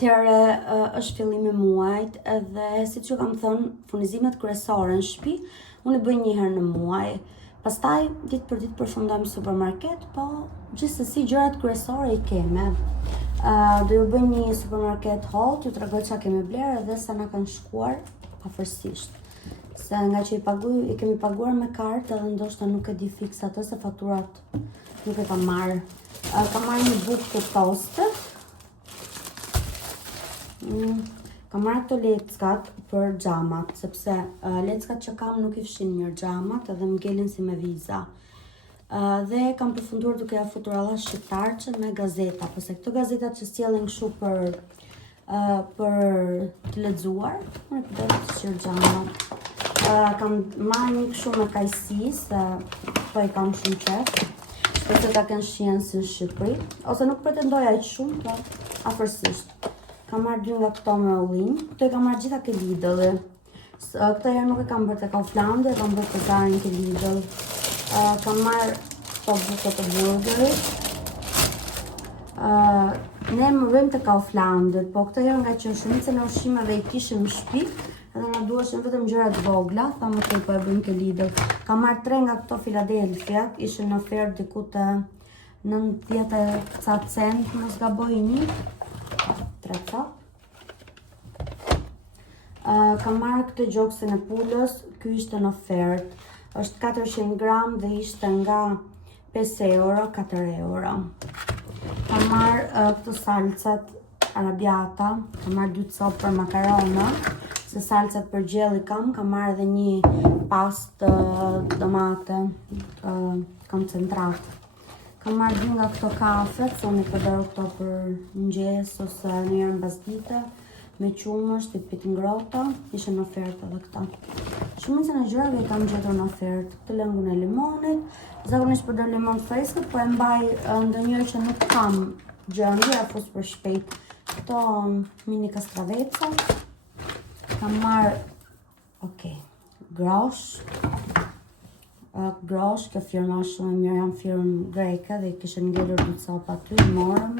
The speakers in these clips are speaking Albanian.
Atëherë është fillimi muajt edhe siç ju kam thënë, furnizimet kryesore në shtëpi unë i bëj një herë në muaj. Pastaj ditë për ditë përfundojmë në supermarket, po gjithsesi gjërat kryesore i kemi. Do ju bëj një supermarket haul, ju tregoj çka kemi bler edhe sa na kanë shkuar afërsisht. Se nga që i kemi paguar me kartë edhe ndoshta nuk e di fiks atë se faturat nuk e kam marrë. Kam marrë një bukë të toastet. Kam marrë këto leckat për xhamat, sepse leckat që kam nuk i fshin mirë xhamat edhe më ngelin si me viza. Dhe kam përfunduar duke ja futur alla shqiptarçe me gazeta, përse këto gazetat që sjellin kështu për të lexuar, unë përdor të shir xhamat. Kam marrë një kështu me kajsi, se po i kam shumë qef, përse ta kenë shihen si në Shqipëri, ose nuk pretendoj aq shumë, po afërsisht. Kam marrë 2 nga këto me ullin, këto i kam marrë gjitha ke Lidl-i. Këto herë nuk e kam bërë te Kauflandi, e kam bërë te Zara ke Lidl. Kam marrë këto buke të burgerit. Ne më bëjmë te Kauflandi, po këtë herë nga që shumicën e ushqimeve i kishim në shtëpi, edhe na duheshin vetëm gjëra të vogla, thamë ok, po e bëjmë ke Lidl. Kam marrë 3 nga këto Philadelphia, ishin në ofertë diku te 90 ca cent, mos gaboj një. 3 ca. Kam marrë këtë gjoksin e pulës, ky ishte në ofertë. Është 400 gram dhe ishte nga 5 euro, 4 euro. Kam marrë këtë salcat arabiata, kam marrë 2 copë për makarona, se salcat për gjelli kam marrë edhe një pastë domate koncentrat. Kam marrë 2 nga këto kafet, se unë i përdor këto për mëngjes ose në herë mbasdite, me qumësht, i pit ngrota, ishin në ofertë edhe këta. Shumicën e gjërave i kam gjetur në ofertë. Këtë lëngun e limonit, zakonisht përdor limon freskët, po e mbaj ndonjëherë që nuk kam gjë, ja fus për shpejt. Këto mini kastraveca. Kam marrë, grosh. Grosh, kjo firma është shumë e mirë, janë firmë greke dhe i kishën ngelur 2 copa aty, i morëm.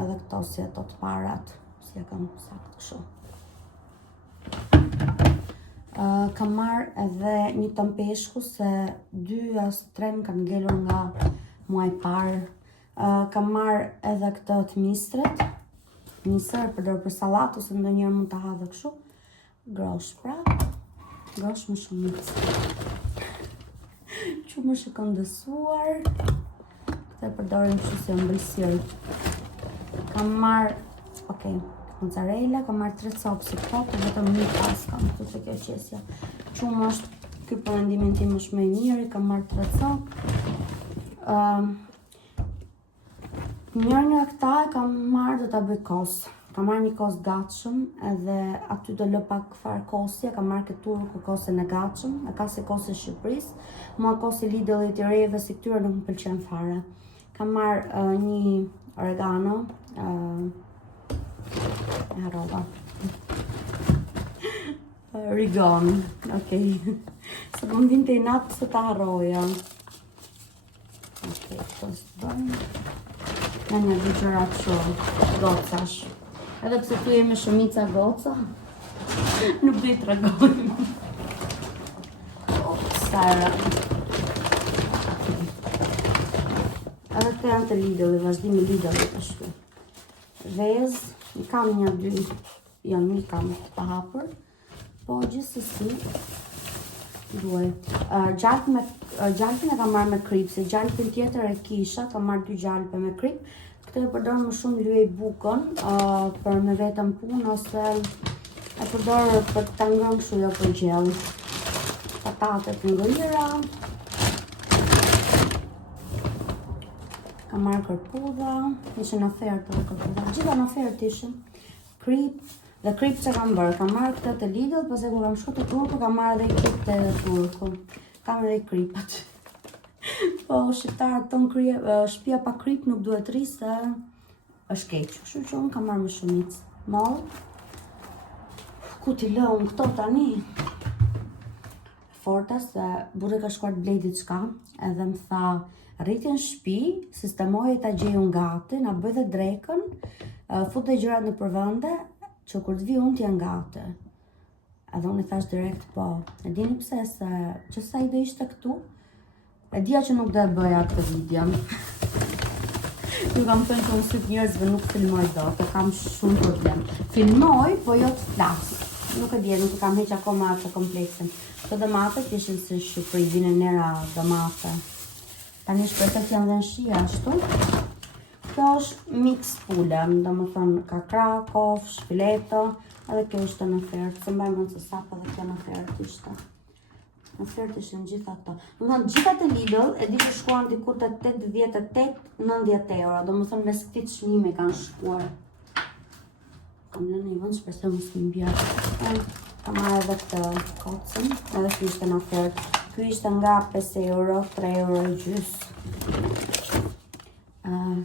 Edhe këto si ato të parat, si e kam saktë kështu. Kam marrë edhe një ton peshku, se 2 ose 3 më kanë ngelur nga muaj parë. Kam marrë edhe këtë të mistret. Misër e përdor për sallatë ose ndonjëherë mund ta ha edhe kështu. Grosh pra. Grosh më shumicë. Qumësh e kondësuar. Këtë e përdorim kështu si ëmbëlsirë. Kam marrë, mozzarella, kam marrë 3 copë si këto, po vetëm një pas kam, këtu se kjo qesja. Qumësht, ky për mendimin tim është më i miri, kam marrë 3 copë. Njërë nga këta e kam marrë do ta bëj kos. Kam marrë një kos gatshëm, edhe aty do lë pak fare kosje, kam marrë këtë turku kosën e gatshëm, e ka si kosë e Shqipërisë, mua kosi Lidl-it i rejeve si këtyre nuk më pëlqen fare. Kam marrë një oregano, rigon, se po më vinte i natë se ta harroja. Këto së bëjmë. Në një dy gjërat shumë, gocash. Edhe pse tu jemi shumica goca, nuk do i tregojmë. Sara. Edhe këto janë të Lidl-i, vazhdimi Lidl-i të shtu. Vez, i kam 1-2, janë një kam të hapur, po gjithsesi duaj. Gjalpin e kam marrë me krip, se gjalpin tjetër e kisha, kam marrë 2 gjalpe me krip. Këtë e përdor më shumë lyej bukën, për me vetëm punë, ose e përdor për ta ngrënë kështu jo për gjell. Patatet ngëira. Kam marrë kërpudha, ishin ofertë edhe kërpudha. Gjitha në ofertë ishin. Krip, dhe krip që kam bërë. Kam marrë këtë të Lidl, pse kur kam shku të Turku, kam marrë edhe krip të Turku. Kam edhe kripat. Po, shqiptarët tonë shtëpia pa krip nuk duhet rri, se është keq. Kështu që unë kam marrë më shumicë. Moll. Ku t'i lëm këto tani? Forta, se burri ka shkuar të blej diçka, edhe më tha, rritje në shtëpi, sistemoje ta gjejun gati, na bëj dhe drekën, Fute gjërat në përvënde që kur të vi unë t'janë gati. Edhe unë i thash direkt po. E dini pse se që sa i do ishte këtu, e dija që nuk do e bëja këtë videon. Ju kam thënë që unë syt njerëzve nuk filmoj dot, e kam shumë problem. Filmoj, po jo të flas. Nuk e di, nuk e kam heq akoma atë kompleksin. Këto domatet ishin si Shqipëri, vinin nera domate. Tani shpresoj që janë dhe në shi ashtu. Kjo është mix pule, do më thënë ka Krakow, shpileto, edhe kjo ishte në ofertë. Se mbaj mund se sapa dhe kjo në ofertë ishte. Në ofertë ishin gjitha ato. Do më thënë gjitha të Lidl, e di që shkuan diku të 88-90 euro. Do më thënë mes këtij çmimi kanë shkuar. Kam lënë i vënd, shpresoj mos më bjerë. Kam marrë edhe këtë kocën, edhe kjo ishte në ofertë. Kjo ishte nga 5 euro, 3 euro e gjys.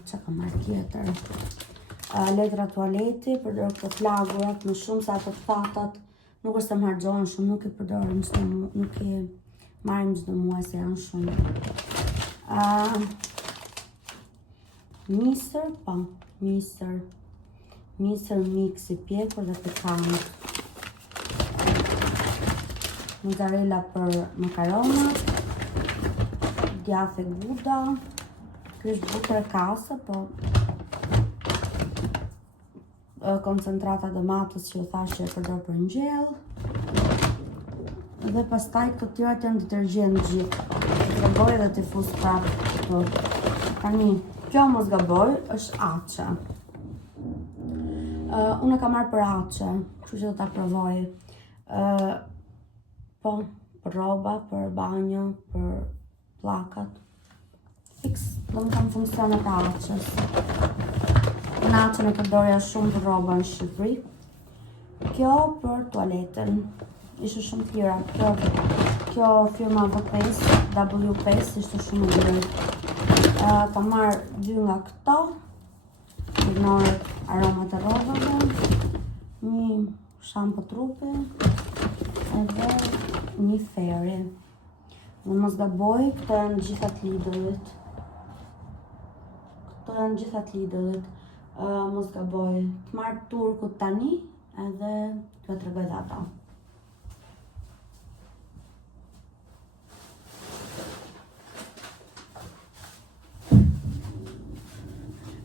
Që ka marrë tjetër? Letra tualeti, përdor këtë flagurat më shumë se ato fatat. Nuk është se më harxohen shumë, nuk i përdorim çdo muaj, nuk i marrim çdo muaj se janë shumë. Misër, po, misër. Misër mix i pjekur dhe pikant. Mozzarella për makarona. Djathë Gouda. Kjo është butër kase, po koncentrata domates që ju thash që e përdor për ngjell. Dhe pastaj këto tjerat janë detergjent gjithë. Gaboj edhe t'i fus prapë këtu. Tani, kjo mos gaboj, është ace. Unë e kam marrë për ace, kështu që do ta provoj. Po, për rroba, për banjo, për pllakat. Fix, do më kam funksionet aqes. Në aqen e përdorja shumë për rroba në Shqipëri. Kjo për tualetën. Ishte shumë tjera. Kjo firma W5 ishte shumë e mirë. Kam marrë 2 nga këto. Ignoret aromat e rrobave. Një shampo trupi. Edhe një feri. Dhe mos gaboj, këto janë gjithat Lidlit. Këto janë gjithat Lidlit. Mos gaboj. Të marrë turkut tani, edhe të tregoj dhe ato.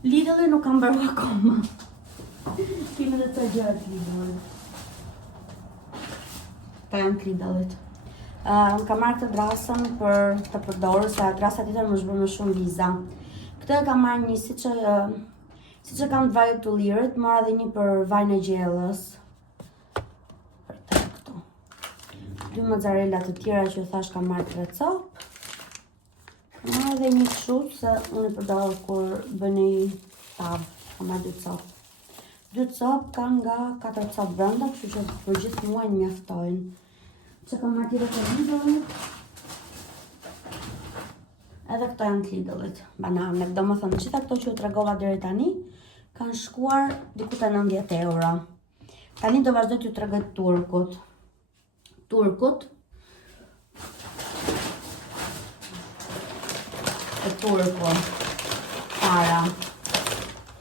Lidli nuk kam bërë akoma. Kemi dhe të gjërat Lidlit. Këta janë Lidlit. Kam marrë këtë drasën për të përdorur, se drasa tjetër më shbër më shumë viza. Këtë e kam marrë një si që kam të vajut të lirit, marrë edhe një për vajnë e gjellës. Për të këto. 2 mozzarella të tjera që ju thash kam marrë 3 copë. Kam marrë edhe një këshut, se unë i përdorur kur bëni tabë. Kam marrë 2 copë. 2 copë kanë nga 4 copë brenda, kështu që për gjithë muajin mjaftojnë. Që kam marrë tjera të Lidlit. Edhe këto janë të Lidlit, bananet. Do më thënë, gjitha këto që ju tregova deri tani, kanë shkuar diku te 90 euro. Tani do vazhdoj t'ju tregoj turkut. Turku.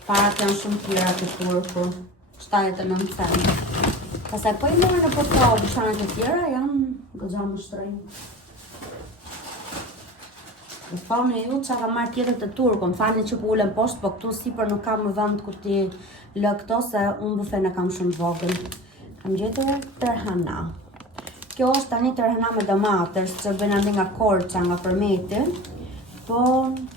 Parat janë shumë tjera të turku. 79 cent. Pastaj po i morë në porto, dyqanet e tjera janë goxha më shtrenjtë. Më thoni ju që ka marrë tjetër të turku, më fani që po ulem poshtë, po këtu sipër nuk kam më vend kur ti lë këto, se unë bufen e kam shumë vogël. Kam gjetur tërhana. Kjo është tani tërhana me domates, që bën andi nga korça, nga përmeti. Po,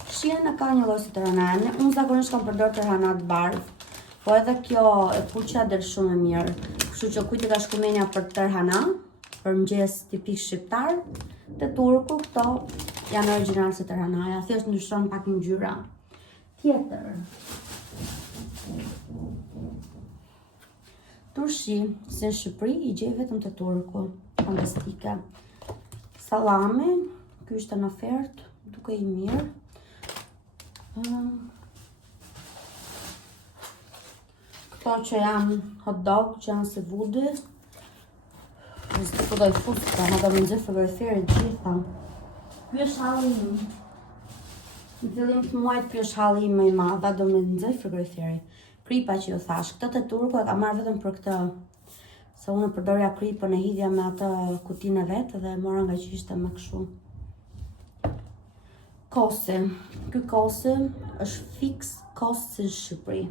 shien e ka një lloj si tërhana. Unë zakonisht kam përdor tërhana të bardhë. Po edhe kjo e kuqja del shumë e mirë. Kështu që kujt i ka shkumenja për tërhana, për mëngjes tipik shqiptar, të turku këto janë original si tërhanaja, thjesht ndryshon pak ngjyra. Tjetër. Turshi, si në Shqipëri, i gjej vetëm të turku. Fantastike. Sallami, ky ishte në ofertë, duke i mirë. Këto që janë hot dog, që janë si vudi. Nësë të doj fusta, ma do më nëzë frigoriferit gjitha. Ky është halli im. Në fillim të muajt ky është halli im më i madh, do më nëzë frigoriferit. kripa që ju thash. Këtë të turku e ka marrë vetëm për këtë, se unë përdorja kripën e hidhja me atë kutinë e vetë dhe mora nga që ishte më kështu. Kosi. Ky kosi është fix kosi në Shqipëri.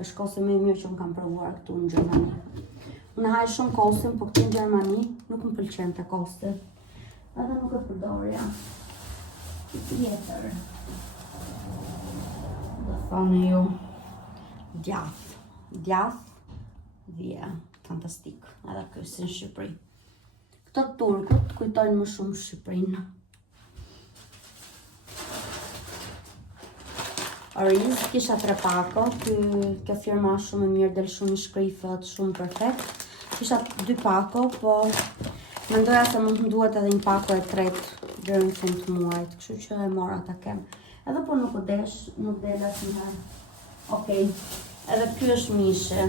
Është kosi më i mirë që unë kam provuar këtu në Gjermani. Unë haj shumë kosin, po këtu në Gjermani nuk më pëlqen të kosi. Edhe nuk e përdorja. Tjetër. Dhe thoni ju. Djath. Dhja. Fantastik. Edhe kësi në Shqipëri. Këto turkut kujtojnë më shumë Shqipërinë. Oriz, kisha 3 pako, kjo firma shumë e mirë, del shumë i shkrifët, shumë perfekt. Kisha 2 pako, po mendoja se më duhet edhe një pako e tretë deri në fund të muajit, kështu që e mora ta kem. Edhe po nuk u desh, nuk del asnjëherë. Okej. Edhe ky është mishi.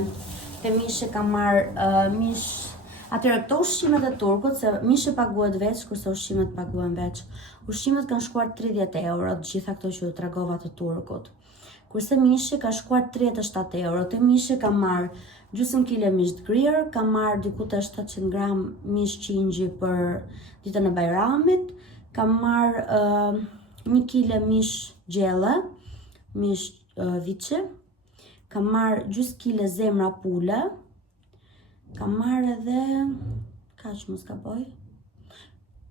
Te mishi kam marr mish. Atëherë këto ushqimet e turkut, se mishi paguhet veç, kurse ushqimet paguhen veç. Ushqimet kanë shkuar 30 euro, të gjitha këto që ju tregova të turkut. Kurse mishi ka shkuar 37 euro. Te mishi kam marr gjysmë kile mish të grirë, kam marr diku te 700 gram mish qingji për ditën e Bajramit, kam marr 1 kile mish gjelle, mish viçi, kam marr gjysmë kile zemra pule, kam marr edhe kaq mos gaboj.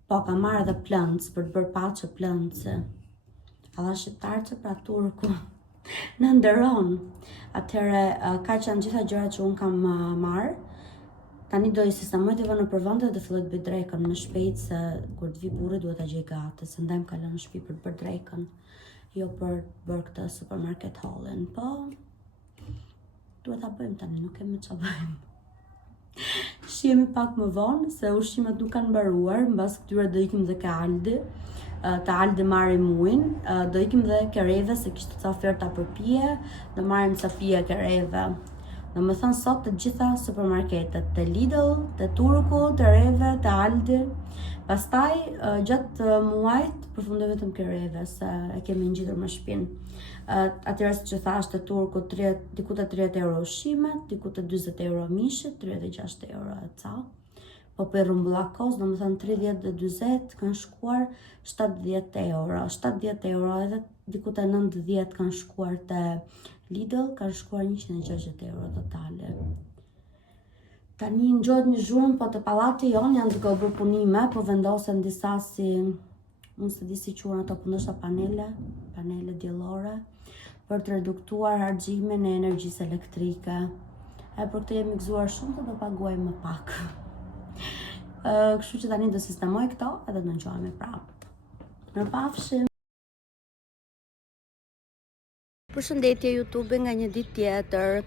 Po kam marr edhe plëncë për të bërë paçë plëncë. Alla shqiptarë pra turku. Në ndëron. Atëherë, kaq janë gjitha gjërat që unë kam marrë. Tani do i sistemoj të vënë për vende dhe filloj të bëj drekën më shpejt, se kur të vi burri duhet ta gjej gati, se ndaj më kalon në shtëpi për të bërë drekën, jo për të bërë këtë supermarket haulin. Po duhet ta bëjmë tani, nuk kemi ç'a bëjmë. Shihemi pak më vonë, se ushqimet nuk kanë mbaruar, mbas këtyre do ikim dhe ke Aldi. Të Aldi marrim muin, do ikim dhe kereve se kishte ca oferta për pije, do marrim ca pije kereve. Do më thënë sot të gjitha supermarketet, të Lidl, të Turku, të Reve, të Aldi. Pastaj gjatë muajit përfundoj vetëm kereve, se e kemi ngjitur me shtëpinë. Atëherë siç e thash të Turku diku te 30 euro ushqimet, diku te 40 euro mishit, 36 euro e ca. Po për rumbullakos, do më thënë 30 dhe 20 kanë shkuar 70 euro. 70 euro edhe diku te 90 kanë shkuar te Lidl, kanë shkuar 160 euro totale. Tani ngjohet një zhurmë, po të pallati jonë janë duke u bërë punime, po vendosen disa si, unë se di si quhen ato, po ndoshta panele diellore, për të reduktuar harxhimin e energjisë elektrike. E për këtë jemi gëzuar shumë të do paguajmë më pak. Kështu që tani do sistemoj këto edhe do ngjojmë prapë. Mirupafshim. Përshëndetje YouTube nga një ditë tjetër.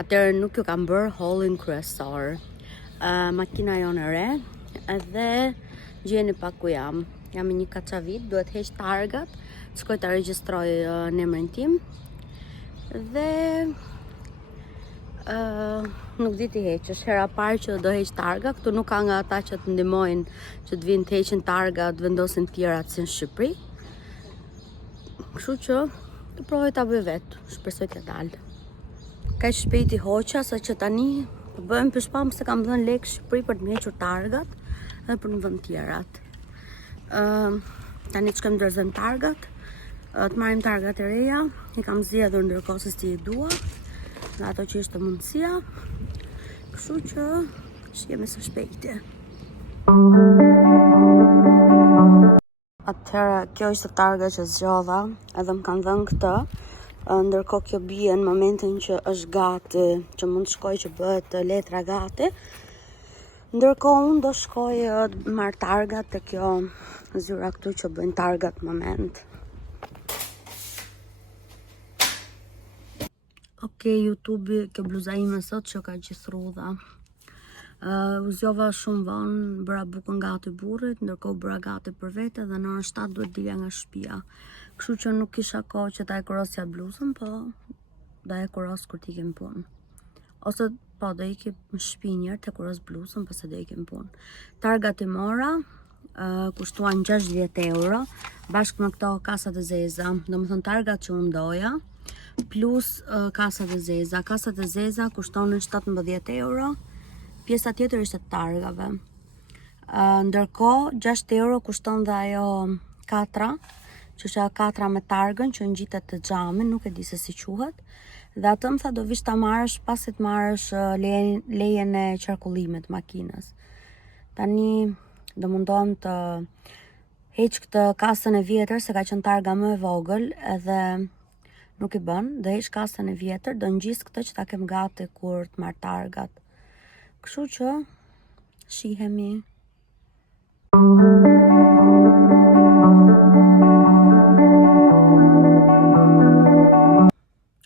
Atëherë nuk ju kam bërë haulin kryesor. Makina jonë e re, edhe gjeni pak ku jam. Jam në një kaçavit, duhet heq targat, të shkoj ta regjistroj në emrin tim. Dhe nuk di ti heq, është hera parë që do heq targa, këtu nuk ka nga ata që të ndihmojnë që të vinë të heqin targa, të vendosin tjerat si në Shqipëri. Kështu që të provoj ta bëj vetë, shpresoj të dalë. Kaq shpejt i hoqa, sa që tani po bëhem pishpam se kam dhënë lekë Shqipëri për të më hequr targat edhe për në vend tjerat. Tani të shkojmë dorëzojmë targat, të marrim targat e reja, i kam zgjedhur ndërkohë se si i dua. Nga ato që ishte mundësia, kështu që shihemi së shpejti. Atëherë, kjo ishte targa që zgjodha, edhe më kanë dhënë këtë, ndërkohë kjo bie në momentin që është gati, që mund të shkoj që bëhet letra gati. Ndërkohë unë do shkoj të marr targat te kjo zyra këtu që bëjnë targat në moment. Okej, YouTube, kjo bluza ime sot që ka gjithë rrudha. U zgjova shumë vonë, bëra bukën gati burrit, ndërkohë bëra gati për vete dhe në orën 7 duhet dilja nga shtëpia. Kështu që nuk kisha kohë që ta e kurosja bluzën, po do e kuros kur t'ikim punë. Ose po do ikim në shtëpi një herë të kuros bluzën, pse do ikim punë. Targat i mora, kushtuan 60 euro, bashkë me këto kasat e zeza. Domethënë targat që unë doja, plus kasat e zeza. Kasat e zeza kushtonin 17 euro, pjesa tjetër ishte targave. Ndërkohë 6 euro kushton dhe ajo katra, që është ajo katra me targën që ngjitet të xhamin, nuk e di se si quhet. Dhe atë më tha do vish ta marrësh pasi të marrësh lejen e qarkullimit makinës. Tani do mundohem të heq këtë kasën e vjetër se ka qenë targa më e vogël edhe nuk i bën, do heq kasën e vjetër, do ngjis këtë që ta kem gati kur të marr targat. Kështu që shihemi.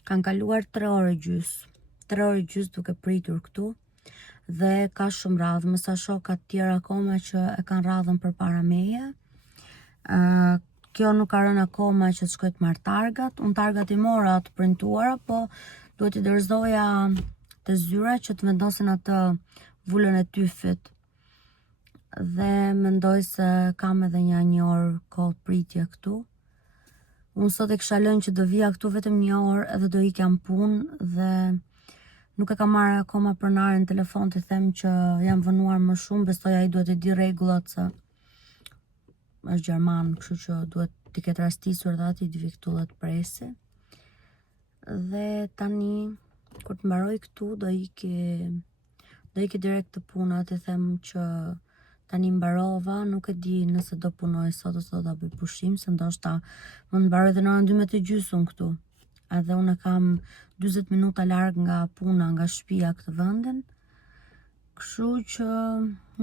Kanë kaluar 3 orë gjys. 3 orë gjys duke pritur këtu. Dhe ka shumë radhë, mësa shokat tjera akoma që e kanë radhën për para meje. Kjo nuk ka rënë akoma që të shkoj të marr targat. Unë targat i mora të printuara, po duhet i dorëzoja të zyra që të vendosin atë vulën e tyfit. Dhe mendoj se kam edhe një orë kohë pritje këtu. Unë sot e kisha lënë që do vija këtu vetëm 1 orë edhe do ikja në punë dhe nuk e kam marrë akoma pronaren në telefon të them që jam vënuar më shumë, besoj ai duhet të di rregullat se është gjerman, kështu që duhet t'i ketë rastisur dhe ati t'i vi këtu dhe të presi. Dhe tani, kur të mbaroj këtu, do iki direkt të puna, të them që tani mbarova, nuk e di nëse do punoj sot ose do bëj pushim, se ndoshta mund të mbaroj dhe në orën 12:30 këtu. Edhe unë kam 40 minuta larg nga puna, nga shtëpia këtë vendin. Kështu që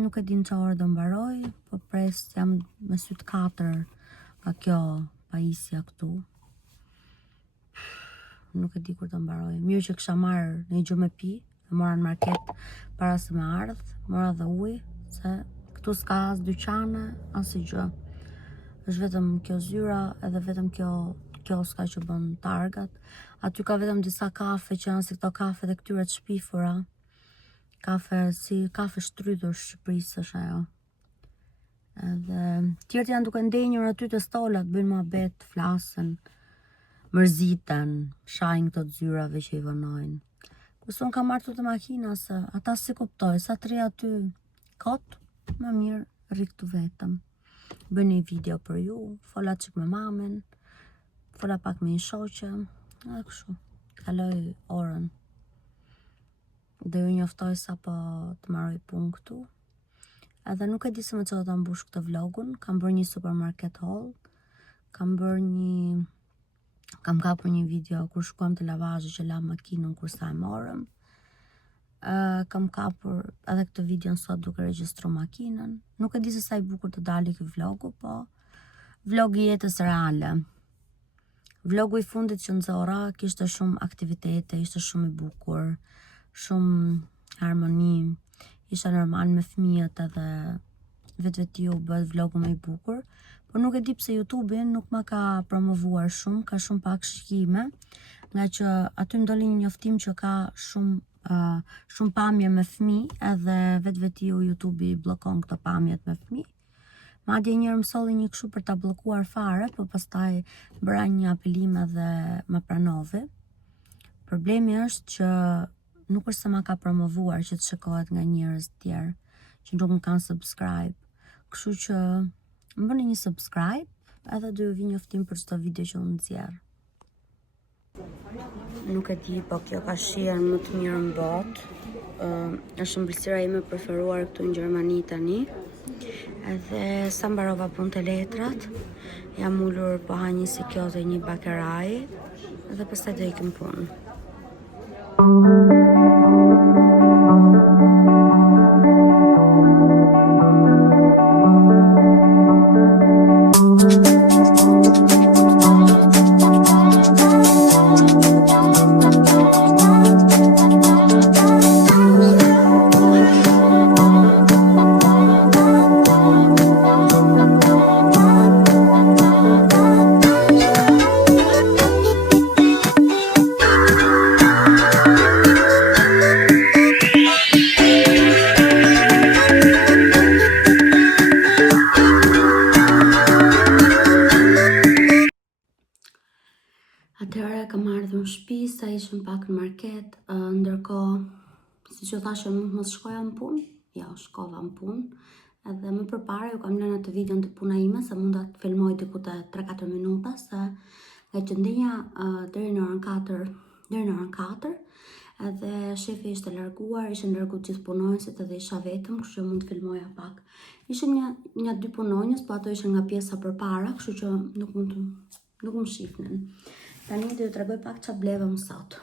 nuk e di në çfarë orë do mbaroj, po pres jam me sy të 4 nga kjo pajisja këtu. Nuk e di kur do mbaroj. Mirë që kisha marrë një gjë me pi, e mora në market para se me ardh, mora dhe ujë, se këtu s'ka as dyqane, as i gjë. Është vetëm kjo zyra edhe vetëm kjo kioska që bën targat. Aty ka vetëm disa kafe që janë si këto kafe dhe këtyre të shpifura. Kafe si kafe shtrydhur Shqipërisë është ajo. Edhe tjerët janë duke ndenjur aty të stolat, bëjnë muhabet, flasin, mërziten, shajnë këto të zyrave që i vënojnë. Kurse unë kam marrë të makina se ata si kuptoj, sa të ri aty kot, më mirë rri këtu vetëm. Bëj një video për ju, fola çik me mamin, fola pak me një shoqe, edhe kështu, kaloj orën. Dhe ju njoftoj sa po të marroj punë këtu. Edhe nuk e di se me që do të mbush këtë vlogun, kam bërë një supermarket haul, kam kapur një video kur shkuam të lavazhi që la makinën kur sa e morëm. Kam kapur edhe këtë video sot duke regjistru makinën. Nuk e di se sa i bukur të dali këtë vlogu, po vlogi jetës reale. Vlogu i fundit që nxora kishte shumë aktivitete, ishte shumë i bukur, shumë harmoni, isha normal me fëmijët edhe vetë u bëhet vlogu më i bukur, por nuk e di pse YouTube-i nuk ma ka promovuar shumë, ka shumë pak shikime, nga që aty më doli një njoftim që ka shumë pamje me fëmijë edhe vetë YouTube-i bllokon këto pamjet me fëmijë. Madje njëherë më solli një kështu për ta bllokuar fare, po pastaj bëra një apelim edhe më pranovi. Problemi është që nuk është se ma ka promovuar që të shikohet nga njerëz të tjerë që nuk më kanë subscribe. Kështu që më bëni një subscribe edhe do ju vi njoftim për çdo video që unë nxjerr. Nuk e di, po kjo ka shihen më të mirë në botë. Është ëmbëlsira ime preferuar këtu në Gjermani tani. Edhe sa mbarova punë të letrat, jam ulur po ha një sikiote, një bakeraj, edhe pastaj do ikim punë. ishëm pak në market, ndërkohë, si që thashë mund mos shkoja në punë, jo, shkova në punë, edhe më përpara ju kam lënë atë videon të puna ime, se mund të filmoj diku të 3-4 minuta, se nga që ndenja deri në orën 4, edhe shefi ishte larguar, ishin largu gjithë punonjësit edhe isha vetëm, kështu që mund të filmoja pak. Ishim një 2 punonjës, po ato ishin nga pjesa përpara, kështu që nuk më shifnin. Tani do t'ju tregoj pak çfarë bleva më sot.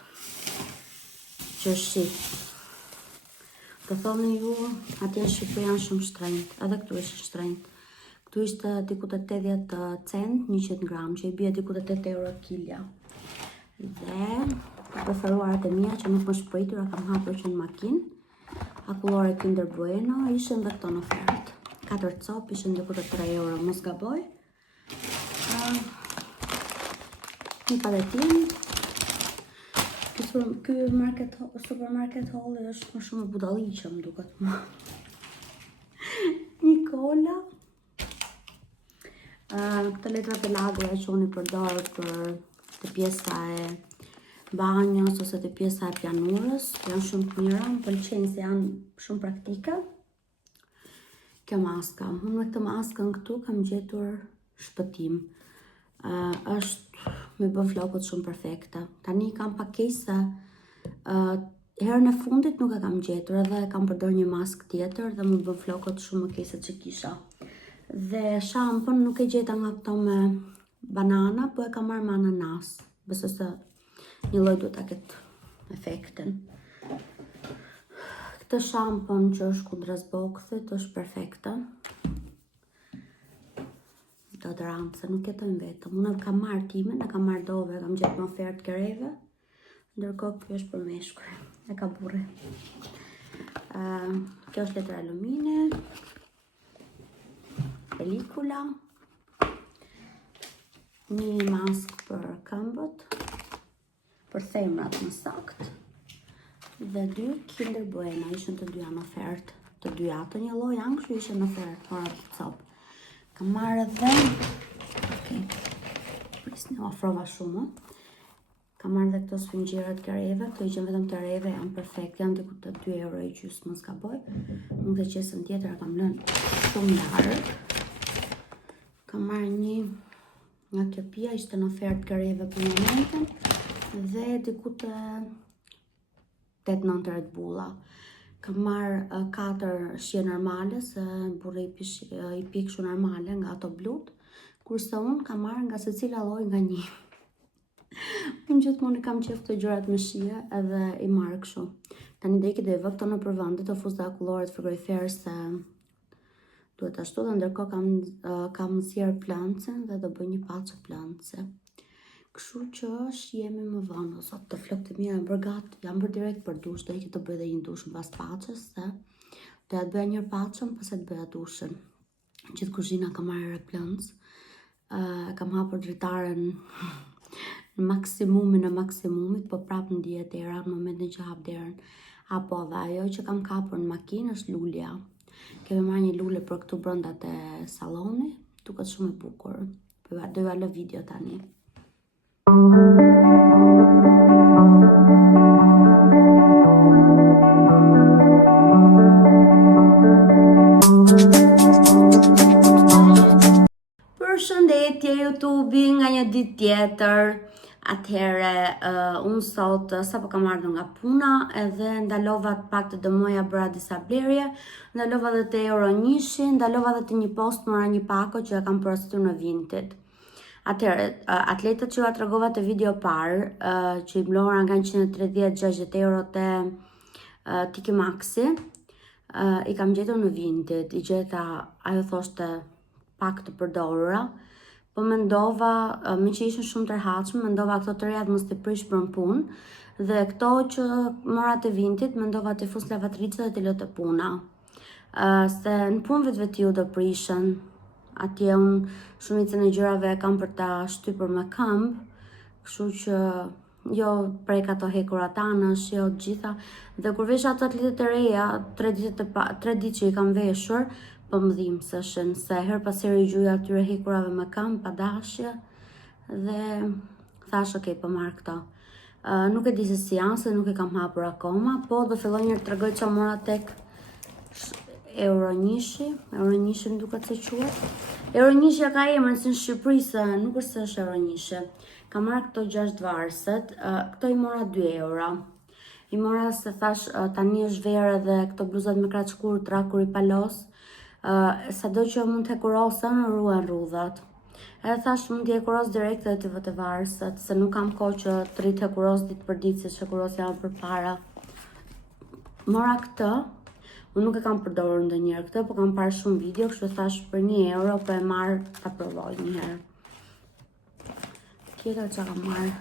Që shit. Të thoni ju, atje në Shqipëri janë shumë shtrenjt, edhe këtu ishte shtrenjt. Këtu ishte diku të 80 cent, 100 gram, që i bie diku të 8 euro kilja. Dhe preferuarat e mia që nuk më shpritura kam hapur që në makinë. Akullore Kinder Bueno, ishin dhe këto në ofertë. 4 cop ishin diku të 3 euro, mos gaboj. Një paletin. Ky supermarket halli është më shumë budalliqe, më duket më. Një kola. Këto letrat e lagura që unë i përdor për të pjesa e banjos ose të pjesa e pianurës, janë shumë të mira, më pëlqejnë se janë shumë praktike. Kjo maska, unë me këtë maskën këtu kam gjetur shpëtim. Është me bën flokët shumë perfekte. Tani kam pak keq se herën e fundit nuk e kam gjetur edhe kam përdor një maskë tjetër dhe më bën flokët shumë më keq se që kisha. Dhe shampon nuk e gjeta nga këto me banana, po e kam marrë me ananas. Besoj se një lloj duhet ta ketë efektin. Këtë shampon që është kundras bokthit është perfekte. Deodorant, se nuk jetojnë vetëm. Unë kam marrë timen, e kam marrë Dove, kam gjetë në ofertë kereve, ndërkohë kjo është për meshkuj, e ka burri. Kjo është letër alumini, pelikula, një mask për këmbët, për themrat më sakt, dhe 2 Kinder Bueno, ishën të dyja në ofertë. Të dyja të një lloj janë, kështu ishën në ofertë, para të copë. Kam marrë edhe, prisni, ofrova shumë. Kam marrë edhe këto sfinxhirat kereve, këto i qenë vetëm të reve, janë perfekt, janë diku të 2 euro i gjysmë, mos gaboj. Nuk dhe qesën tjetër kam lënë shumë larg. Kam marrë një nga kjo pia, ishte në ofertë kereve për momentin, dhe diku të 8-9 Red Bulla. Kam marrë 4 shije normale, se burri i pi kështu normale nga ato blut, kurse unë kam marrë nga secila lloj nga një. Unë gjithmonë i kam qef të gjërat me shije edhe i marrë kështu. Tani do i vë këto në përvëndet të fuz dhe akulloret frigorifer se duhet ashtu, dhe ndërkohë kam zjerë plancën dhe do bëj një paçë plancë. Kështu që shihemi më vonë, sot të flokët e mia janë bërë gati, janë bërë direkt për dush, do të bëj edhe një dush mbas paçës, se do ja të bëja një paçën, pas e të bëja dushën. Gjithë kuzhina kam marrë replënc, kam hapur dritaren në maksimumin e maksimumit, po prapë ndihet era në momentin që hap derën. Apo dhe ajo që kam kapur në makinë është lulja. Kemi marrë një lule për këtu brenda te salloni, duket shumë e bukur. Do ja lë video tani. Përshëndetje YouTube nga një ditë tjetër. Atëhere, unë sot sapo kam ardhur nga puna edhe ndalova të pak të dëmoja, bëra disa blerje, ndalova dhe të euro njëshin, ndalova dhe të një post mora një pako që e kam porositur në Vinted. Atëhere, atletët që ja tregova të video parë, që i blora nga 130-60 euro të Tiki Maxi, i kam gjetur në Vinted, i gjeta, ajo thoshte pak të përdorura, po mendova, me që ishin shumë të rehatshme, mendova këto të rejat mos të prish për në punë, dhe këto që mora të Vinted, mendova të fus lavatrice dhe të lë të puna. Se në punë vetë do prishën, atje unë shumicën e gjërave kam për ta shtypur me këmbë, kështu që jo prek ato hekurat anësh, jo gjitha, dhe kur vesh ato atletet e reja, 3 ditë që i kam veshur, po më dhimbseshin, se her pas here i gjuja atyre hekurave me këmbë, pa dashje, dhe thash ok, po marr këto. Nuk e di se si janë, se nuk e kam hapur akoma, po do filloj një të tregoj që mora tek Euronishi më duket se quhet. Euronishi ka emrin si në Shqipëri, se nuk është se është Euronishi. Kam marrë këto 6 varset, këto i mora 2 euro. I mora se thash tani është verë dhe këto bluzat me kraq kurtra kur i palos, sado që mund të hekurosen, ruan rrudhat. Edhe thash mund t'i hekuros direkt dhe t'i vë të varset, se nuk kam kohë që të rritë hekuros ditë për ditë, si që hekuros janë për para. Mora këtë, unë nuk e kam përdorur ndonjëherë këtë, po kam parë shumë video, kështu thash për 1 euro, po e marr ta provoj një herë. Tjetër që kam marrë?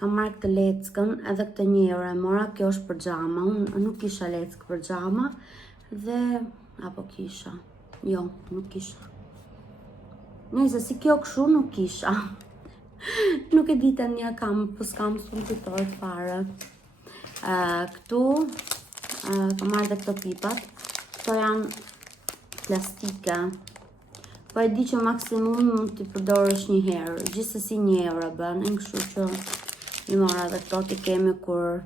Kam marrë këtë leckën, edhe këtë 1 euro e mora, kjo është për xhama. Unë nuk kisha leckë për xhama, dhe apo kisha? Jo, nuk kisha. Nëse si kjo kështu nuk kisha. Nuk e di tani ja kam, po s'kam shumë kujtor fare. Këtu kam marrë dhe këto pipat. Këto janë plastike. Po e di që maksimum mund t'i përdorësh një herë. Gjithsesi 1 euro bën, kështu që i mora dhe këto t'i kemi kur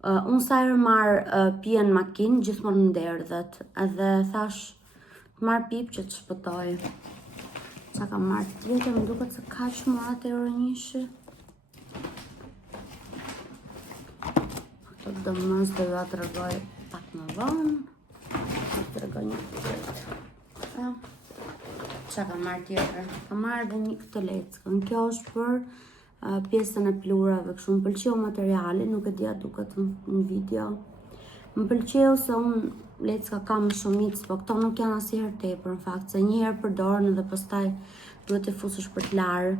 unë sa herë marr pijen makinë, gjithmonë nderdhet. Edhe thash të marr pip që të shpëtoj. Qa kam marrë tjetër, më duket se kaq mora te Euronishi. Këto domos do ja tregoj pak më vonë. Do tregoj një tjetër. Qa kam marrë tjetër? Kam marrë edhe një këtë leckën. Kjo është për pjesën e plurave, kështu më pëlqeu materiali, nuk e dia duket në video. Më pëlqeu se unë lecka kam shumicë, po këto nuk janë asnjëherë tepër, në fakt, se një herë përdorën dhe pastaj duhet të fusësh për të larë.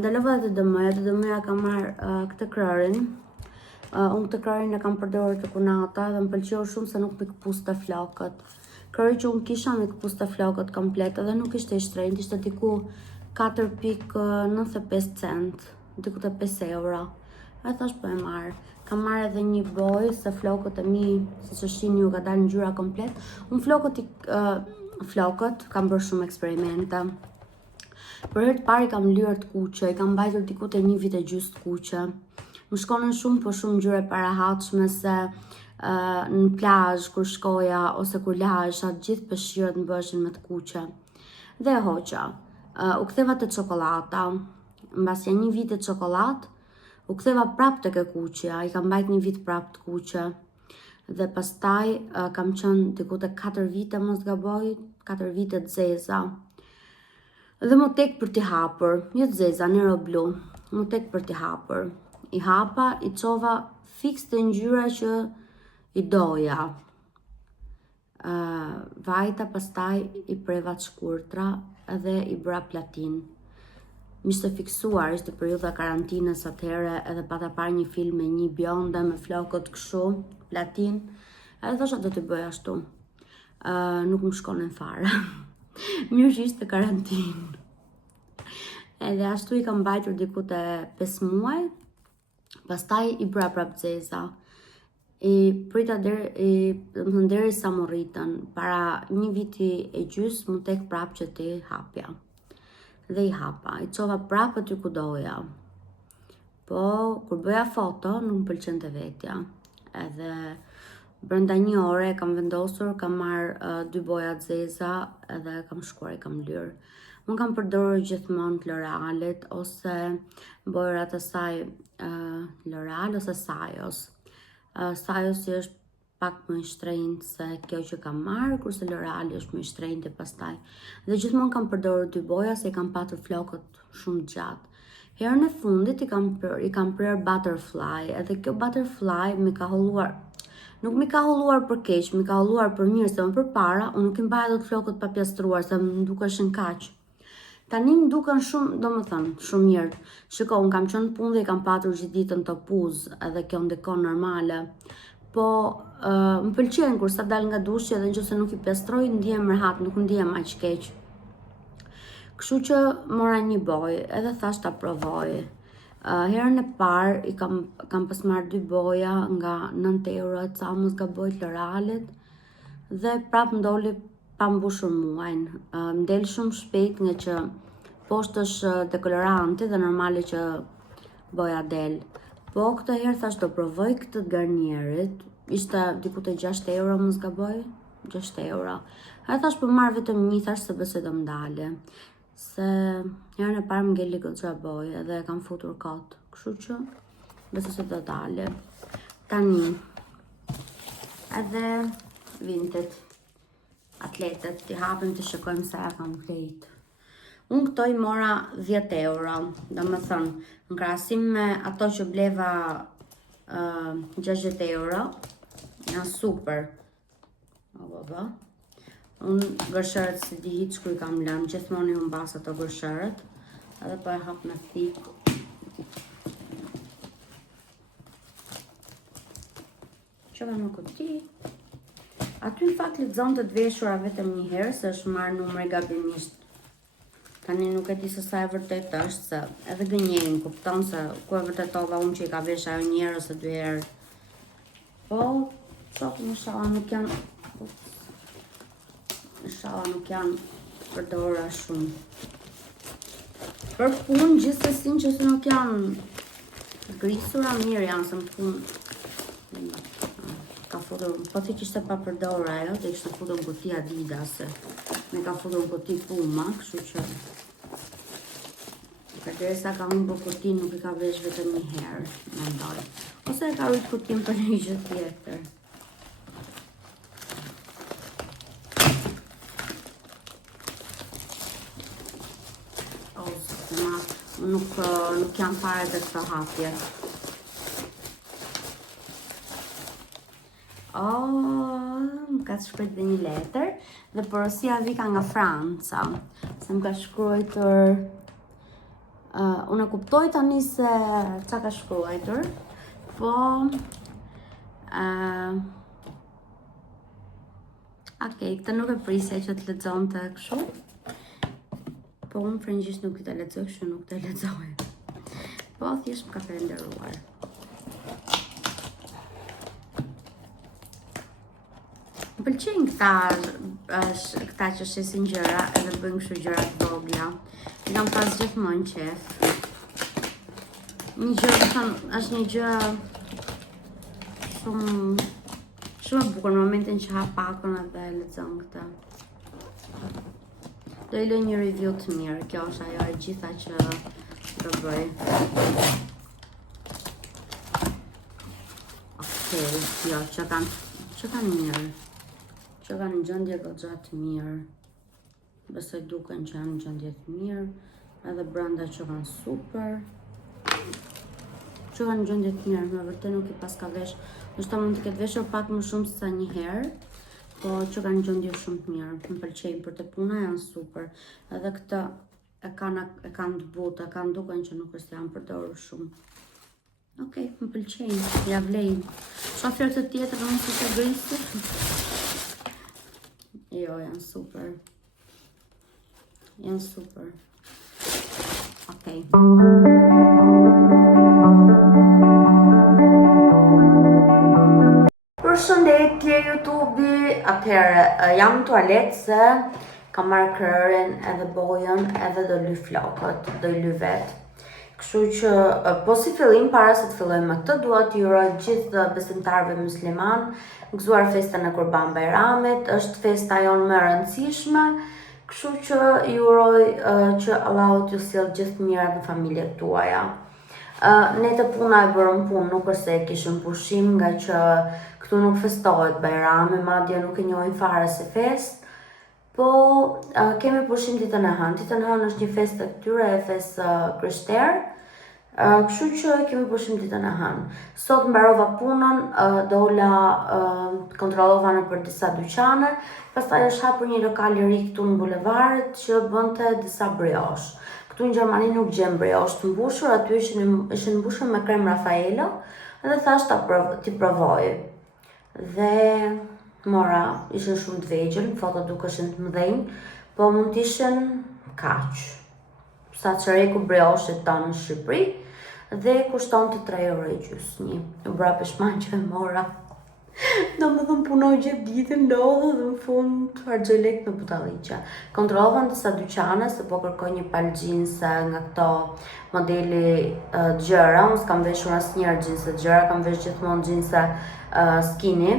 Ndalova dhe të dëmëja kam marrë këtë krërin. Unë këtë krërin e kam përdorur të kunata dhe më pëlqeu shumë se nuk më këpuste flokët. Krëri që unë kisha më këpuste flokët komplet dhe nuk ishte i shtrenjtë, ishte diku 4.95 cent, diku të 5 euro. E thash po e marrë. Kam marrë edhe një boj, se flokët e mi, si që shini ju ka dalë në gjyra komplet. Unë flokët kam bërë shumë eksperimente. Për herë të parë i kam lyer të kuqe, i kam mbajtur diku te 1 vit e gjys të kuqe. Më shkonin shumë, po shumë ngjyra e parahatshme, se në plazh kur shkoja ose kur lahesh, atë gjithë peshqirët më bëshin me të kuqe. Dhe e hoqa. U ktheva te çokolata. Mbas 1 vit e çokolat, u ktheva prap tek e kuqja, i kam mbajt 1 vit prap të kuqe. Dhe pastaj kam qenë diku te 4 vite, mos gaboj, 4 vite të zeza. Dhe më tek për t'i hapur, jo të zeza, nero blu, më tek për t'i hapur. I hapa, i çova fiks të ngjyra që i doja. Vajta pastaj i preva të shkurtra edhe i bëra platin. Mishte fiksuar, ishte periudha karantinës atëherë, edhe pata parë një film me një bjonde me flokët kështu, platin, edhe thosha do t'i bëj ashtu. Nuk më shkonin fare. Mirë që ishte karantinë. Edhe ashtu i kam mbajtur diku te 5 muaj, pastaj i bëra prap zeza. I prita deri sa më rritën, para 1 viti e gjys më tek prap që ti hapja. Dhe i hapa, i çova prap aty ku doja. Po, kur bëja foto, nuk më pëlqente vetja. Edhe brenda 1 ore kam vendosur, kam marrë 2 boja të zeza edhe kam shkuar, i kam lyer. Unë kam përdorur gjithmonë të L'Orealit ose bojrat e saj L'Oreal ose Sajos. Sajosi është pak më i shtrenjtë se kjo që kam marrë, kurse L'Oreali është më i shtrenjtë pastaj. Dhe gjithmonë kam përdorur 2 boja se i kam patur flokët shumë gjatë. Herën e fundit i kam prerë Butterfly, edhe kjo Butterfly mi ka holluar. Nuk mi ka holluar për keq, mi ka holluar për mirë, se më përpara unë nuk i mbaja dot flokët pa pjastruar, se më dukeshin kaq. Tani më duken shumë, domethënë, shumë mirë. Shiko, unë kam qenë punë dhe i kam patur gjithë ditën të puzë, edhe kjo ndikon normale. Po, më pëlqen kur sa dal nga dushi edhe nëse nuk i pjastroj, ndihem rehat, nuk ndihem aq keq. Kështu që mora një bojë, edhe thash ta provoj. Herën e parë kam pas marrë 2 boja nga 9 euro, ca mos gaboj të L'Orealit, dhe prap ndoli pa mbushur muajin. Më del shumë shpejt nga që poshtë është dekoloranti dhe normale që boja del. Po këtë herë thash do provoj këtë Garnierit, ishte diku te 6 euro mos gaboj, 6 euro. A thash po marr vetëm një, thash se besoj do m'dale. Se herën e parë më ngeli goxha boj edhe e kam futur kot, kështu që besoj se do dale. Tani edhe vintet, atletet, t'i hapim të shikojmë sa ja kam krejt. Unë këto i mora 10 euro, do më thënë, në krahasim me ato që bleva 60 euro, janë super. Unë gërshërët si di hiç ku i kam lënë, gjithmonë i humbas ato gërshërët, edhe po e hap në thik. Që në kuti. Aty në fakt lexon të veshura vetëm një herë, se është marrë numri gabimisht. Tani nuk e di se sa e vërtet është, se edhe gënjejnë, kupton se ku e vërtetova unë që i ka vesh ajo një herë ose 2 herë. Po, shohim inshallah nuk janë përdorura shumë. Për punë gjithsesi që se nuk janë grisura, mirë janë se në punë. Ka futur, po ti kishte pa përdorura ajo, te kishte futur në kuti Adidas, me ka futur në kuti Puma, kështu që përderisa ka humbur kutin nuk i ka vesh vetëm një herë, mendoj. Ose e ka rrit kutin për një gjë tjetër. Nuk jam fare të këto hapje. Më ka shkruar dhe një letër dhe porosia vika nga Franca. Se më ka shkruar unë e kuptoj tani se qa ka shkruar, po okej, këtë nuk e prisja që të lexon të kështu. Po unë frëngjisht nuk të lexoj, kështu nuk të lexoj. Po thjesht më ka falenderuar. Më pëlqejnë këta që shesin gjëra edhe bëjnë kështu gjëra të vogla. I kam pas gjithmonë qef. Një gjë, është një gjë shumë e bukur në momentin që hap pakën edhe lexon këtë. Do i lë një review të mirë, kjo është ajo e gjitha që do bëj. Okej, jo, që kanë mirë. Që kanë në gjendje goxha të mirë. Besoj duken që janë në gjendje të mirë, edhe brenda që kanë super. Që kanë në gjendje të mirë, me vërtet nuk i pas ka vesh. Ndoshta mund të ketë veshur pak më shumë se një herë, po që kanë në gjendje shumë të mirë. Më pëlqejnë për të puna janë super. Edhe këtë e kanë të buta, kanë duken që nuk është janë përdorur shumë. Okej, më pëlqejnë, ja vlej. Shofer të tjetër nuk është e grisur. Jo, janë super. Janë super. Okej. Përshëndetje YouTube-i, atëherë jam në tualet se kam marrë krërin edhe bojën edhe do ly flokët, do ly vetë. Kështu që po si fillim, para se të fillojmë me këtë, dua t'ju uroj gjithë besimtarëve musliman gëzuar festën e Kurban Bayramit, është festa jonë më e rëndësishme, kështu që ju uroj që Allahu t'ju sjellë gjithë mirat në familjet tuaja. Ne të puna e bërëm punë, nuk është se e kishëm pushim, nga që këtu nuk festohet Bayrami, madje nuk e njohin fare si fest, po kemi pushim ditën e hënë. Ditën e hënë është një festë e këtyre, e festë krishterë, kështu që kemi pushim ditën e hënë. Sot mbarova punën, dola kontrollova nëpër disa dyqane, pastaj është hapur një lokal i ri këtu në bulevaret që bënte disa brioche. Këtu në Gjermani nuk gjem brioche të mbushur, aty ishin mbushur me krem Raffaello, dhe thash t'i provoj. Dhe mora, ishin shumë të vegjël, foto dukeshin të mëdhenj, po mund t'ishin kaq. Sa çereku brioche tonë në Shqipëri, dhe kushton të 3,5 euro. U bëra peshman që e mora. Do më thëmë punoj gjithë ditën, lodhë dhe në fund harxoj lek në butaliqa. Kontrollova në disa dyqane se po kërkoj një palë gjinse nga këto modeli gjëra. Unë s'kam veshur asnjëherë gjinse gjëra, kam vesh gjithmonë gjinse skinny.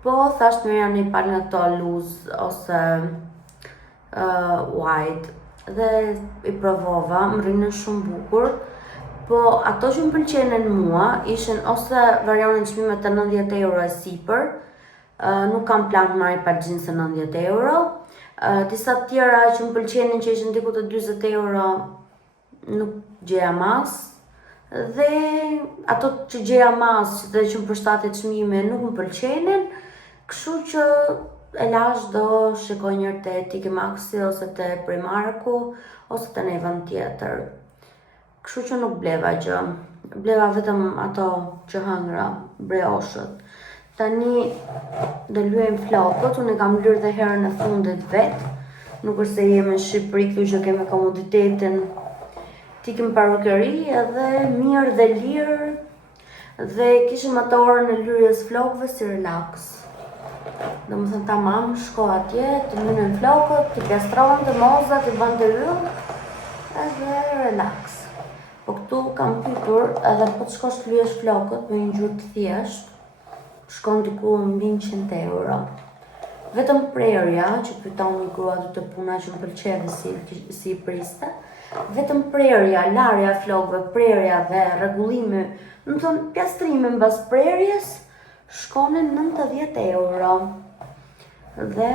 Po thasht merja një palë nga këto loose ose wide. Dhe i provova, më rrinën shumë bukur. Po ato që më pëlqenin mua ishin ose varionin çmime të 90 euro e sipër, nuk kam plan të marr palë gjinse 90 euro. Disa tjera që më pëlqenin që ishin diku të 40 euro nuk gjeja mas. Dhe ato që gjeja mas dhe që më përshtatet çmimi nuk më pëlqenin, kështu që e lash do shikoj njërë te TK Maxxi ose te Primarku ose te një vend tjetër. Kështu që nuk bleva gjë, bleva vetëm ato që hëngra, brioshët. Tani do luajm flokët, unë e kam lyer dhe herën e fundit vetë. Nuk është se jemi në Shqipëri, këtu që kemi komoditetin t'ikim parukeri edhe mirë dhe lirë. Dhe kishim atë orën e lyrjes flokëve si relax. Do më thënë tamam, shko atje, të mynen flokët, të pjastrohen të moza, të bën të yll, edhe relax. Po këtu kam pytur edhe po të shkosh të lyesh flokët me një ngjyrë të thjeshtë, shkon diku mbi 100 euro. Vetëm prerja që pyton një grua të puna që më pëlqeve si i priste, vetëm prerja, larja e flokëve, prerja dhe rregullimi, do të thonë pjastrimi mbas prerjes, shkonin 90 euro. Dhe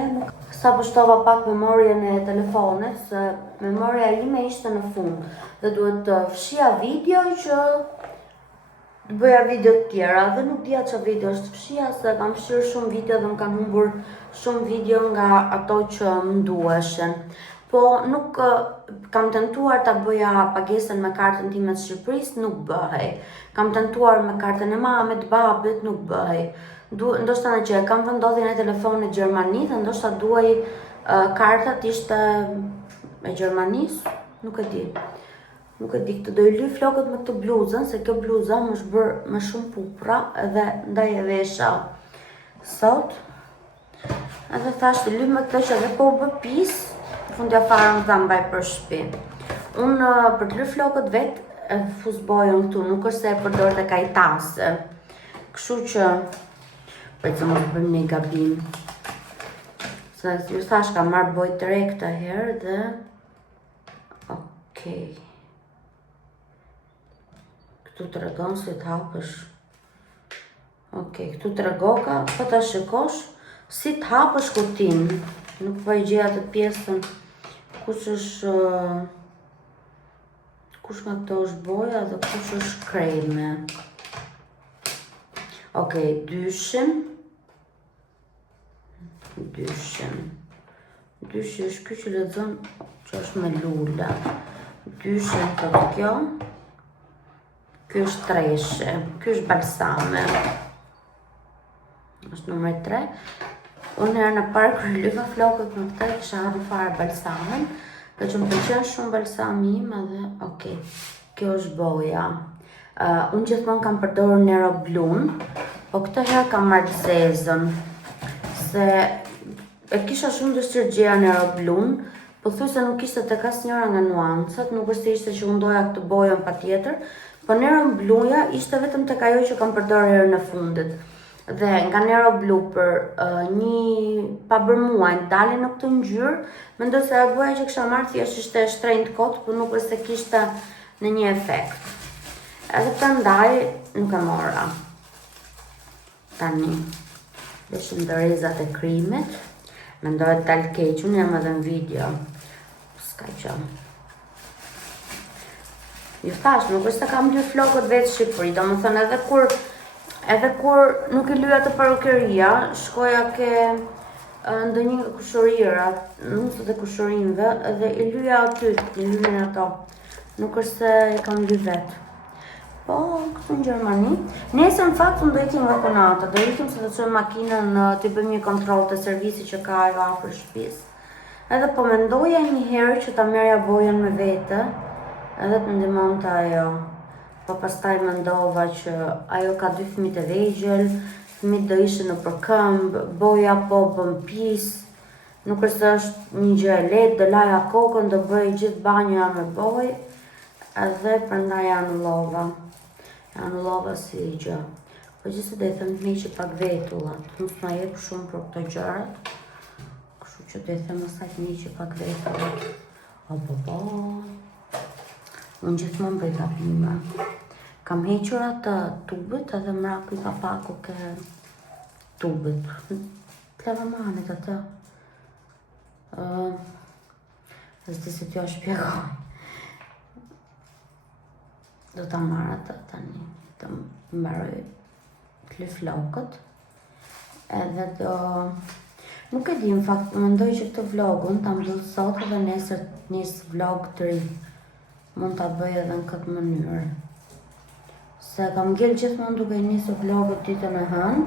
sa pushtova pak memorien e telefonit, se memoria ime ishte në fund. Dhe duhet të fshija video që të bëja video të tjera. Dhe nuk dija që video është fshija, se kam fshirë shumë video dhe më kanë humbur shumë video nga ato që më duheshin. Po nuk kam tentuar ta bëja pagesën me kartën time të Shqipërisë, nuk bëhej. Kam tentuar me kartën e mamit, babit, nuk bëhej. Ndoshta në që kam vendodhjen e telefonit Gjermani dhe ndoshta duaj kartat ishte e Gjermanisë, nuk e di. Nuk e di, këtë do i lyj flokët me këtë bluzën, se kjo bluza më është bërë me shumë pupra edhe ndaj e vesha sot. Edhe thash të lyj me këtë që edhe po u bë pis, fundja fare më dha mbaj për shtëpi. Unë për të lyj flokët vetë e fus bojën këtu, nuk është se e përdor dhe kajtase. Kështu që për të mos bëjmë një gabim. Se ju thash ka marrë bojë të re këtë herë dhe okej. Këtu të regon si të hapësh. Okej, këtu të regoka, po ta shikosh si të hapësh kutin. Nuk po e gjeja të pjesën kush nga këto është boja dhe kush është kreme. Okej, dyshin. Dyshi është ky që lexon që është me lula. Dyshin këtë kjo. Ky është treshe, ky është balsame. Është numër 3. Unë herën e parë kur lyva flokët me këtë kisha harruar fare balsamen, dhe që më pëlqen shumë balsami im edhe okej. Kjo është boja. Unë gjithmonë kam përdorur Nero Blun, po këtë herë kam marrë zezën. Se e kisha shumë dëshirë gjeja Nero Blun, po thuj se nuk ishte tek asnjëra nga nuancat, nuk është se ishte që unë doja këtë bojën patjetër, po Nero Bluja ishte vetëm tek ajo që kam përdorur herën e fundit. Dhe nga Nero Blu për një pabërmuaj dalin në këtë ngjyrë, mendoj se ajo boja që kisha marrë thjesht ishte e shtrenjtë kot, por nuk është se kishte në një efekt. Edhe prandaj nuk e mora. Tani veshim dorezat e krimit. Mendoj të dalë keq, unë jam edhe në video. S'ka që. Ju thash, nuk është se kam dy flokët vetë Shqipëri, do më thënë edhe kur nuk i lyja të parukeria, shkoja ke ndonjë nga kushërirat, nusët e kushërinve, edhe i lyja aty, i lyjnë ato. Nuk është se i kam lyj vetë. Po, këtu në Gjermani. Nesër në fakt unë do ikim nga Konata, do ikim se të çojmë makinën të bëjmë një kontroll të servisi që ka ajo afër shtëpisë. Edhe po mendoja një herë që ta merrja bojën me vete, edhe të ndihmonte ajo. Po pastaj mendova që ajo ka dy fëmijë të vegjël, fëmijët do ishin në përkëmbë, boja po bën pis, nuk është një gjë e lehtë, do laja kokën, do bëj gjithë banjoja me bojë, edhe prandaj anullova si gjë. Po gjithse do i them të miqë pak vetullat, mos ma jep shumë për këto gjërat, kështu që do i them asaj të miqë pak vetullat. Unë gjithmonë bëj gabime. Kam hequr atë tubit edhe mraku i kapaku ke tubit. Lavamanit atë. S'di se t'jo shpjegoj. Do ta marr atë tani, të mbaroj të lë flokët. Edhe do... Nuk e di, në fakt, mendoj që këtë vlogun ta mbyll sot edhe nesër nis vlog të ri. Mund ta bëj edhe në këtë mënyrë. Se kam ngel gjithmonë duke i nisur vlogut ditën e hënë,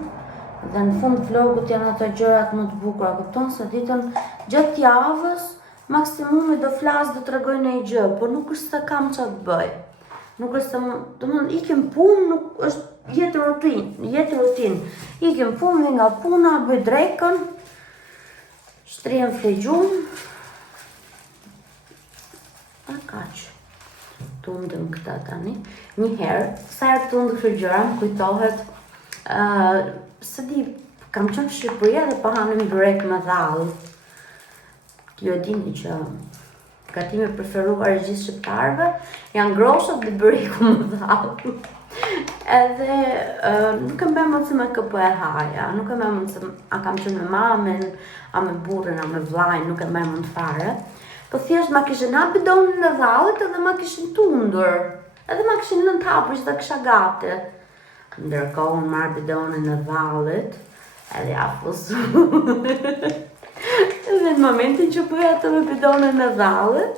dhe në fund vlogut janë ato gjërat më të bukura, kupton se ditën gjatë javës maksimumi do flas, do t'rregoj në një gjë, por nuk është se kam çfarë të bëj. Nuk është se domethënë ikim punë, nuk është jetë rutinë. Ikim punë, nga puna, bëj drekën, shtrihem flegjum. A kaq. Tundëm këta tani. Një herë, sa herë tundë këtë gjëra, më kujtohet, se di, kam qenë në Shqipëri dhe pa hanim byrek me dhall. Ju e dini që gatimi preferuar i gjithë shqiptarëve janë groshat dhe byreku me dhall. Edhe nuk e mbaj mend se me kë po e haja, nuk e mbaj mend se a kam qenë me mamen, a me burrin, a me vllajin, nuk e mbaj mend fare. Po thjesht ma kishin hap bidonin në dhallit edhe ma kishin tundur. Edhe ma kishin lënë të hapur që ta kisha gati. Ndërkohë unë marr bidonin në dhallit, edhe ja fusu. Edhe në momentin që bëj atë me bidonin në dhallit,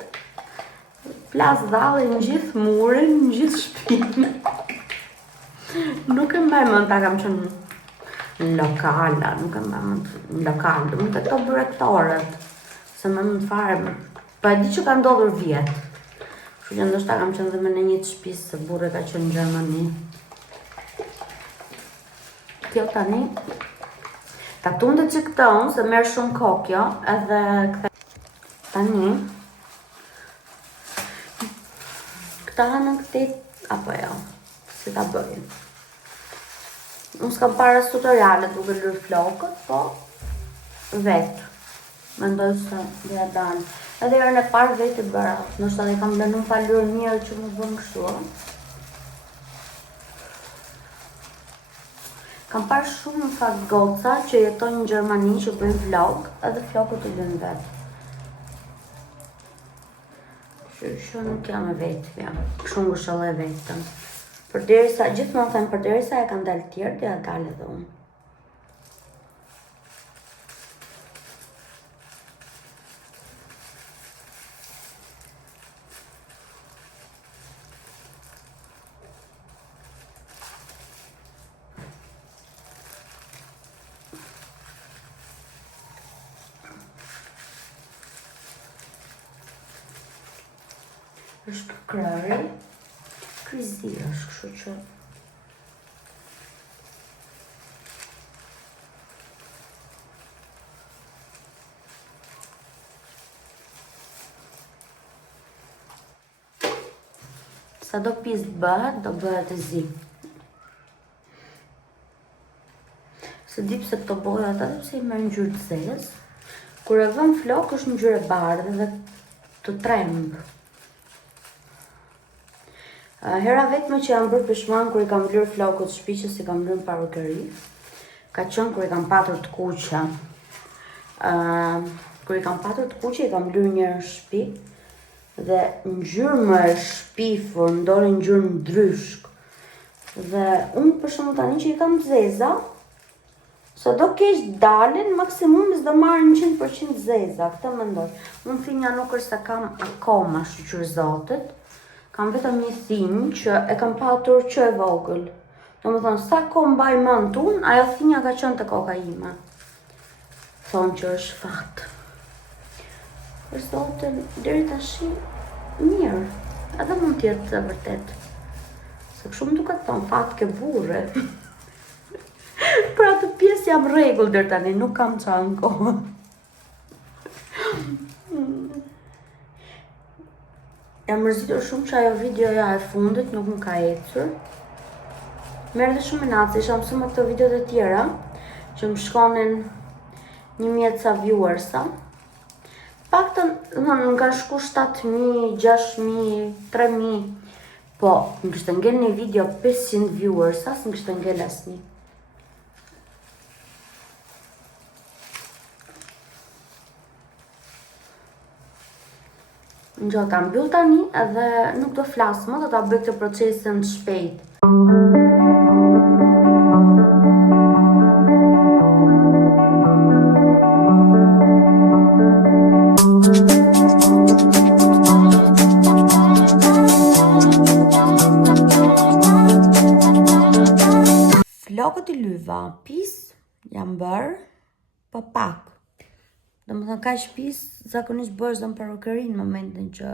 plas dhallin në gjithë murin, në gjithë shtëpinë. Nuk e mbaj mend ta kam qenë në lokala, nuk e mbaj mend në lokal, do të këto byrektorët. Se më mend fare, pa e di që ka ndodhur vjet. Kështu që ndoshta kam qenë dhe me në një të shtëpisë se burri ka qenë në Gjermani. Kjo tani ta tundet që këta unë, se merr shumë kohë kjo, edhe tani këta në këti, apo jo, si ta bëjnë. Unë s'kam para tutoriale duke lërë flokët, po vetë. Mendoj se dhe ja dalë. Edhe herën e parë vetë i bëra, nështë edhe kam lënë pa lërë mirë që më bënë kështu. Kam parë shumë në fakt goca që jetojnë në Gjermani që bëjnë vlog, edhe flokët i lënë vetë. Që nuk jam e vetëvja, shumë gëshëllë e vetëm. Përderisa, gjithmonë them përderisa e kanë dalë tjerë, dhe ja dalë edhe unë. është krari, krizi është, kështu që... Sa do pis bëhet, do bëhet e zi. Se di pse këto bojat, edhe pse i merr ngjyrë të zezë, kur e vëm flok është ngjyrë e bardhë dhe të trembë. Hera vetme që jam bërë pishman kur i kam lërë flokët shtëpi që si kam lërë në parukeri, ka qenë kur i kam patur të kuqe. Kur i kam patur të kuqe, i kam lërë njërë në shtëpi dhe ngjyrë më e shpifur, ndori ngjyrë ndryshk. Dhe unë për shembull tani që i kam zeza, se do keq dalin, maksimum s'do marrë 100% zeza, këtë mendoj. Unë thinja nuk është se kam akoma shqyr zotit, kam vetëm një thinjë që e kam patur që e vogël. Domethënë, sa kohë mbaj mend unë, ajo thinja ka qenë te koka ime. Thonë që është fat. Për zotin, deri tash mirë, edhe mund t'jetë e vërtet. Se kështu më duket thonë fat ke burre. Për atë pjesë jam rregull deri tani, nuk kam çfarë në kohë. Jam mërzitur shumë që ajo videoja e fundit nuk më ka ecur. Merë dhe shumë natë, isha mësu me këto videot e tjera që më shkonin 1000 ca viewersa. Paktën, më kanë shku 7000, 6000, 3000. Po, më kështë ngell një video 500 viewers, asë më kështë ngell asni. Në gjo, ta mbyll tani edhe nuk do flasë më, do ta bëj këtë procesin shpejt. Flokët i lyva, pis, jam bërë, po pak. Dhe më thënë, ka pis, zakonisht bësh dhe në parukërin në momentin që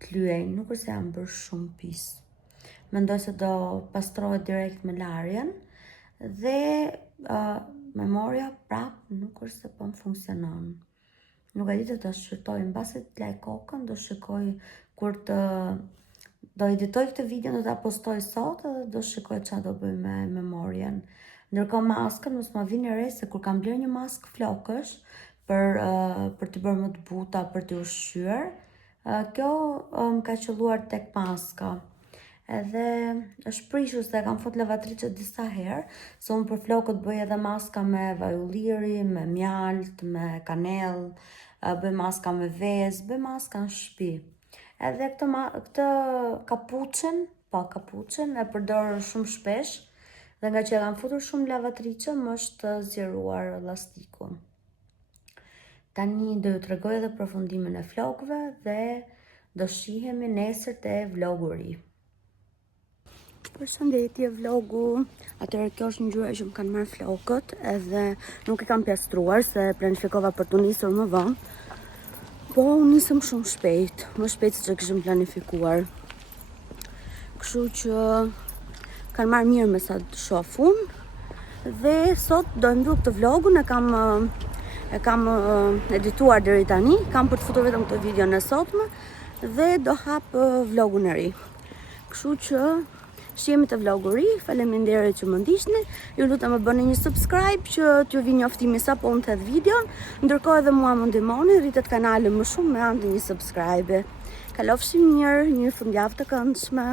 të lyejnë, nuk është se jam bërë shumë pis. Mendoj se do pastrohet direkt me larjen, dhe memoria prap nuk është se po më funksionon. Nuk e ditë të shqyrtoj, në base të lej kokën, do shikoj kur të... Do editoj këtë video, do ta postoj sot edhe do shikoj qa do bëj me memorien. Ndërkohë maskën, mos ma vini re se kur kam bler një maskë flokësh për të bërë më të buta, për të ushqyer, kjo më ka qelluar tek maska. Edhe është prishur se kam fut lavatriçe disa herë, se unë për flokët bëj edhe maska me vaj ulliri, me mjalt, me kanell, bëj maska me vezë, bëj maska në shtëpi. Edhe këtë kapuçen e përdor shumë shpesh, dhe nga që e kam futur shumë lavatriçe, më është zgjeruar elastiku. Tani do ju tregoj edhe përfundimin e flokëve dhe do shihemi nesër te vlogu i ri. Përshëndetje vlogu. Atëherë kjo është ngjyra që më kanë marrë flokët, edhe nuk e kam plastruar se planifikova për të nisur më vonë. Po, unë nisëm shumë shpejt, më shpejt se që kishëm planifikuar. Kështu që kanë marrë mirë me sa të shoh unë. Dhe sot do e mbyll këtë vlogun, e kam edituar deri tani, kam për të futur vetëm këtë video në sotme dhe do hap vlogun e ri. Kështu që shihemi te vlogu i ri, faleminderit që më ndiqni. Ju lutem më bëni një subscribe që t'ju vi njoftimi sapo unë të videon. Ndërkohë edhe mua më ndihmoni rritet kanalin më shumë me anë të një subscribe. Kalofshi mirë, një fundjavë të këndshme.